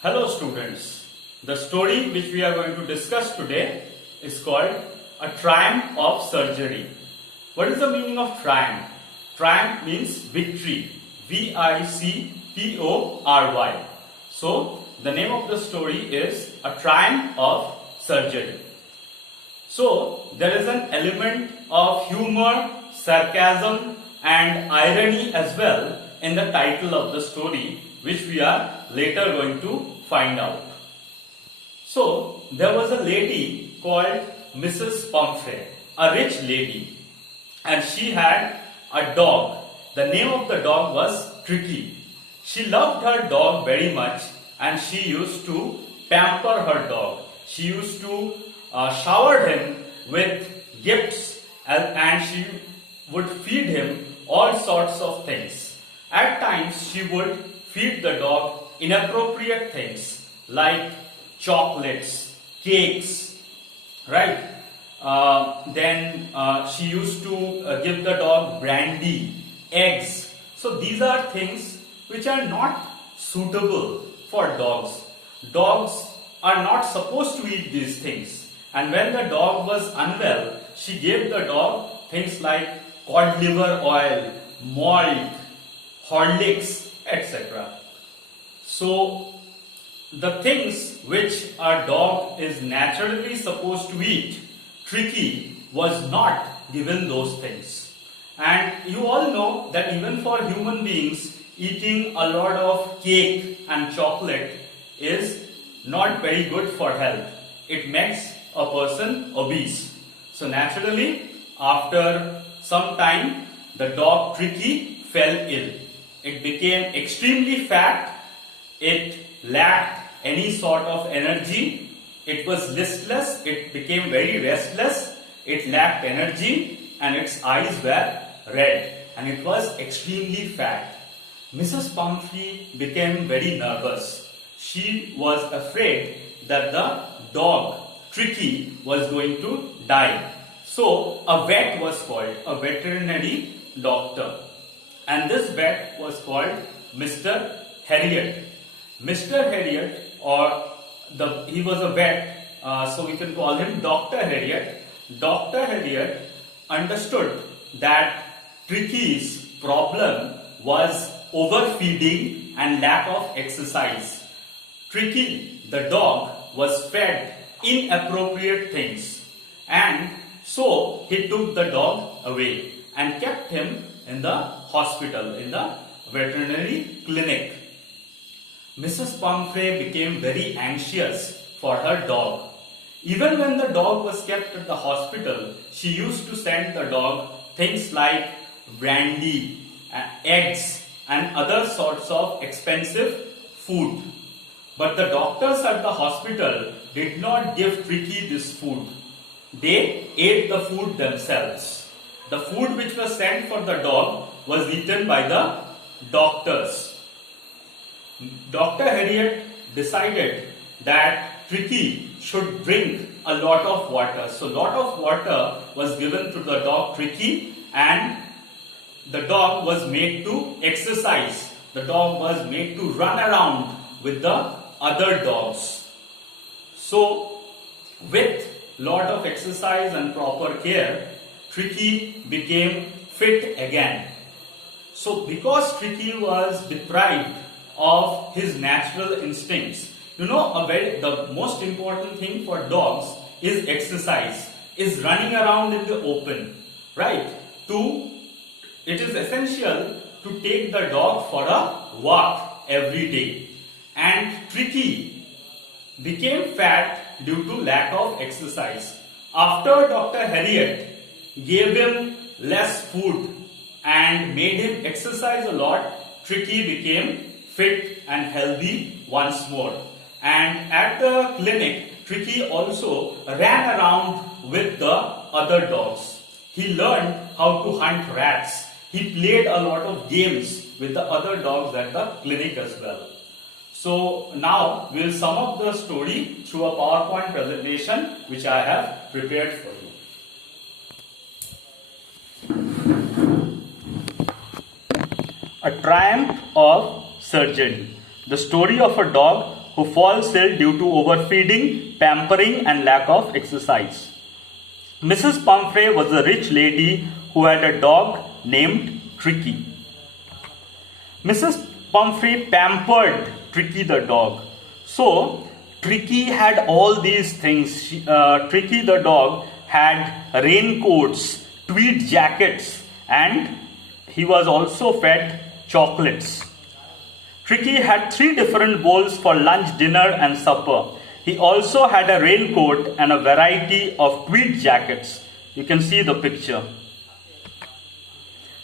Hello students, the story which we are going to discuss today is called A Triumph of Surgery. What is the meaning of triumph? Triumph means victory, Victory. So the name of the story is A Triumph of Surgery. So there is an element of humor, sarcasm and irony as well in the title of the story, which we are later going to find out. So there was a lady called Mrs. Pumphrey, a rich lady, and she had a dog. The name of the dog was Tricky. She loved her dog very much and she used to pamper her dog. She used to shower him with gifts and she would feed him all sorts of things. At times she would feed the dog inappropriate things like chocolates, cakes, right? Then she used to give the dog brandy, eggs. So these are things which are not suitable for dogs. Dogs are not supposed to eat these things. And when the dog was unwell, she gave the dog things like cod liver oil, malt, Horlicks, etc. So the things which a dog is naturally supposed to eat, Tricky was not given those things. And you all know that even for human beings, eating a lot of cake and chocolate is not very good for health. It makes a person obese. So naturally, after some time, the dog Tricky fell ill. It became extremely fat. It lacked any sort of energy. It was listless. It became very restless. It lacked energy and its eyes were red and it was extremely fat. Mrs. Pumphrey became very nervous. She was afraid that the dog Tricky was going to die. So a vet was called, a veterinary doctor. And this vet was called Mr. Harriet. Mr. Harriet, he was a vet, so we can call him Dr. Harriet. Dr. Harriet understood that Tricky's problem was overfeeding and lack of exercise. Tricky, the dog, was fed inappropriate things, and so he took the dog away and kept him in the hospital, in the veterinary clinic. Mrs. Pumphrey became very anxious for her dog. Even when the dog was kept at the hospital, she used to send the dog things like brandy, eggs and other sorts of expensive food. But the doctors at the hospital did not give Tricky this food. They ate the food themselves. The food which was sent for the dog was eaten by the doctors. Dr. Harriet decided that Tricky should drink a lot of water. So lot of water was given to the dog Tricky and the dog was made to exercise. The dog was made to run around with the other dogs. So with lot of exercise and proper care, Tricky became fit again. So because Tricky was deprived of his natural instincts, the most important thing for dogs is exercise, is running around in the open, right? It is essential to take the dog for a walk every day. And Tricky became fat due to lack of exercise. After Dr. Harriet gave him less food and made him exercise a lot, Tricky became fit and healthy once more. And at the clinic, Tricky also ran around with the other dogs. He learned how to hunt rats. He played a lot of games with the other dogs at the clinic as well. So now we will sum up the story through a PowerPoint presentation which I have prepared for you. A Triumph of Surgery. The story of a dog who falls ill due to overfeeding, pampering, and lack of exercise. Mrs. Pumphrey was a rich lady who had a dog named Tricky. Mrs. Pumphrey pampered Tricky the dog. So, Tricky had all these things. Tricky the dog had raincoats, tweed jackets, and he was also fed chocolates. Tricky had 3 different bowls for lunch, dinner, and supper. He also had a raincoat and a variety of tweed jackets. You can see the picture.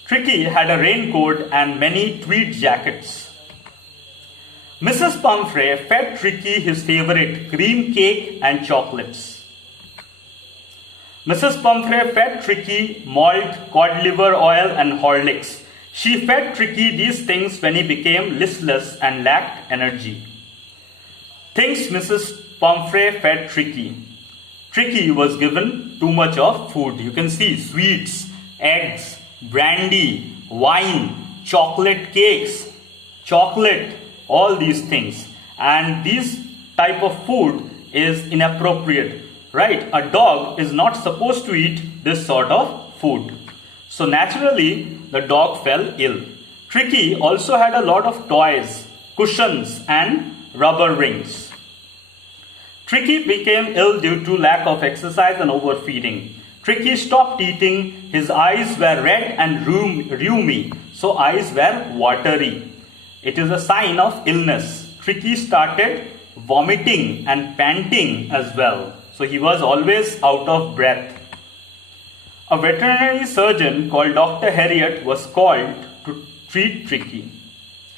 Tricky had a raincoat and many tweed jackets. Mrs. Pumphrey fed Tricky his favorite cream cake and chocolates. Mrs. Pumphrey fed Tricky malt, cod liver oil, and Horlicks. She fed Tricky these things when he became listless and lacked energy. Things Mrs. Pumphrey fed Tricky. Tricky was given too much of food. You can see sweets, eggs, brandy, wine, chocolate cakes, chocolate, all these things. And this type of food is inappropriate, right? A dog is not supposed to eat this sort of food. So naturally, the dog fell ill. Tricky also had a lot of toys, cushions, and rubber rings. Tricky became ill due to lack of exercise and overfeeding. Tricky stopped eating. His eyes were red and rheumy, so eyes were watery. It is a sign of illness. Tricky started vomiting and panting as well. So he was always out of breath. A veterinary surgeon called Dr. Harriet was called to treat Tricky.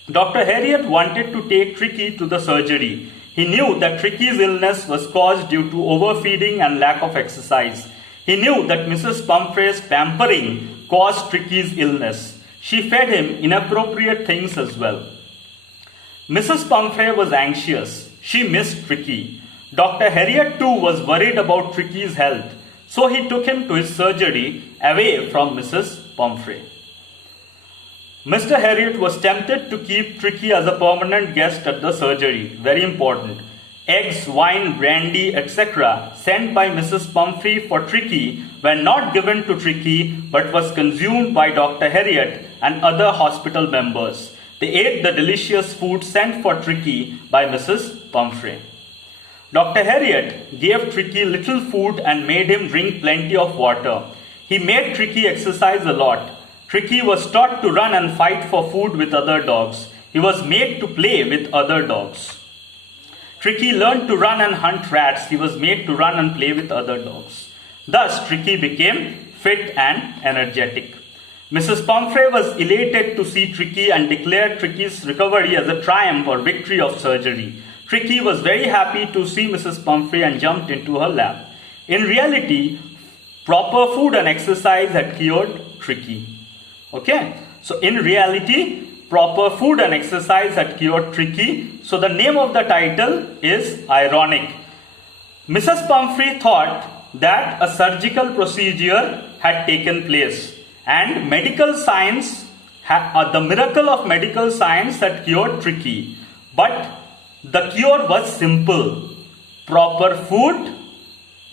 Dr. Harriet wanted to take Tricky to the surgery. He knew that Tricky's illness was caused due to overfeeding and lack of exercise. He knew that Mrs. Pumphrey's pampering caused Tricky's illness. She fed him inappropriate things as well. Mrs. Pumphrey was anxious. She missed Tricky. Dr. Harriet too was worried about Tricky's health. So he took him to his surgery away from Mrs. Pumphrey. Mr. Harriet was tempted to keep Tricky as a permanent guest at the surgery. Very important. Eggs, wine, brandy, etc. sent by Mrs. Pumphrey for Tricky were not given to Tricky but was consumed by Dr. Harriet and other hospital members. They ate the delicious food sent for Tricky by Mrs. Pumphrey. Dr. Harriet gave Tricky little food and made him drink plenty of water. He made Tricky exercise a lot. Tricky was taught to run and fight for food with other dogs. He was made to play with other dogs. Tricky learned to run and hunt rats. He was made to run and play with other dogs. Thus, Tricky became fit and energetic. Mrs. Pumphrey was elated to see Tricky and declared Tricky's recovery as a triumph or victory of surgery. Tricky was very happy to see Mrs. Pumphrey and jumped into her lap. In reality, proper food and exercise had cured Tricky. Okay? So in reality, proper food and exercise had cured Tricky. So the name of the title is ironic. Mrs. Pumphrey thought that a surgical procedure had taken place and medical science, the miracle of medical science had cured Tricky. But the cure was simple. Proper food,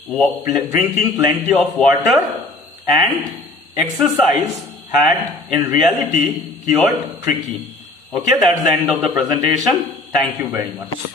drinking plenty of water, and exercise had in reality cured Tricky. Okay, that's the end of the presentation. Thank you very much.